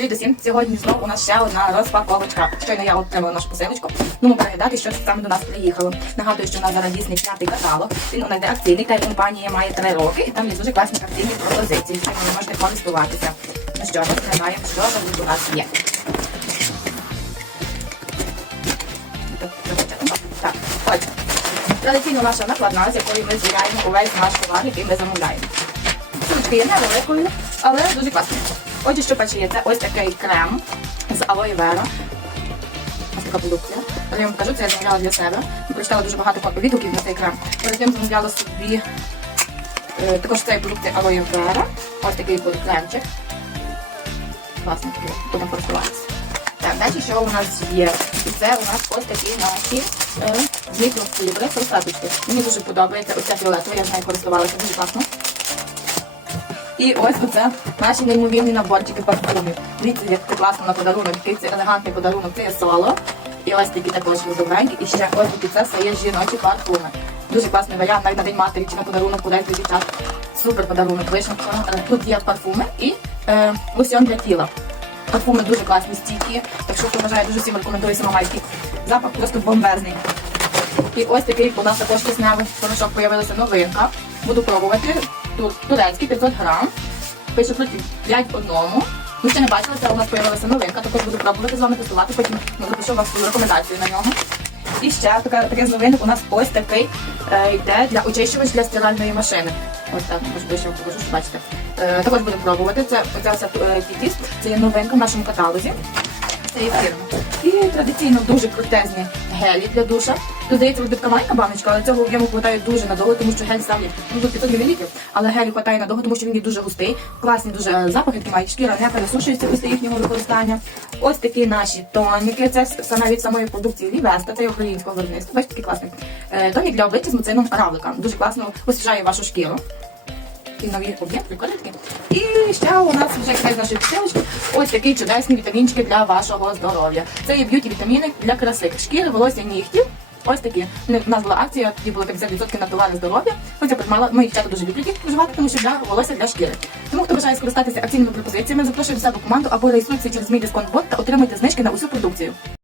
Привіт усім! Сьогодні знову у нас ще одна розпаковочка. Щойно я отримала нашу посилочку. Ну, переглядати, що саме до нас приїхало. Нагадую, що у нас зараз дійсний п'ятий каталог. Він у нас де акційний, та компанія має три роки, і там є дуже класні акційні пропозиції, що ви можете користуватися. Ну що, розглядаємо, що тут у нас є. Так, отже. Традиційно наша накладна, з якою ми звіряємо увесь наш товар, який ми замовляємо. Сумочки є невеликою, але дуже класно. Отже, що перше ось такий крем з алої вера. Ось така продукція. Я вам покажу, це я замовляла для себе. Прочитала дуже багато відгуків на цей крем. Перед тим замовляла собі е, також цей продукт алої вера. Ось такий буде кремчик. Такий, будемо користуватися. Так, далі що у нас є? І це у нас ось такі наші е, мікрофібри, салфеточки. Мені дуже подобається оця фіолетова, я з нею користувалася дуже класно. І ось оце наші неймовірні наборчики парфумів. Дивіться, як це класно на подарунок, який це елегантний подарунок, це є соло. І ось такі також розовенькі. І ще ось такі це все є жіночі парфуми. Дуже класний варіант, навіть на день матері чи на подарунок кудись для дівчат. Супер подарунок вийшов. Е, Тут є парфуми і е, лосьон для тіла. Парфуми дуже класні, стійкі, так що хто вважає, дуже всім рекомендую самомайський. Запах просто бомбезний. І ось такий у нас також кисневий порошок появилася новинка. Буду пробувати. Тут турецький 500 грам. Пише тут 5 в одному. Ви ще не бачили, це у нас появилася новинка, також буду пробувати з вами тестувати, потім запишу вам свою рекомендацію на нього. І ще така, таке з новинок у нас ось такий е, йде для очищувач для стиральної машини. Ось так, може ближче вам покажу, що бачите. Е, також будемо пробувати. Це оця е, це є новинка в нашому каталозі. Це є фірма. І традиційно дуже крутезні гелі для душа. Тут здається, відбитка маленька баночка, але цього об'єму хватає дуже надовго, тому що гель ставлять ну, тут 500 мл, але гелю хватає надовго, тому що він є дуже густий. Класні дуже е, запахи, які мають шкіра, не пересушується після їхнього використання. Ось такі наші тоніки. Це саме від самої продукції Лівеста, це українського виробництва. Бачите, такий класний. Е, Тонік для обличчя з муцином равлика. Дуже класно освіжає вашу шкіру. І нові об'єкт, прикольники. І ще у нас вже якась наші посилочки. Ось такі чудесні вітамінчики для вашого здоров'я. Це є б'юті вітаміни для краси, шкіри, волосся, нігтів. Ось такі. У нас була акція, тоді було 50% на товари здоров'я. Хоча приймала. Мої дівчата дуже люблять їх вживати, тому що для волосся для шкіри. Тому хто бажає скористатися акційними пропозиціями, запрошую до себе команду або реєструйтеся через мій дисконт бот та отримайте знижки на усю продукцію.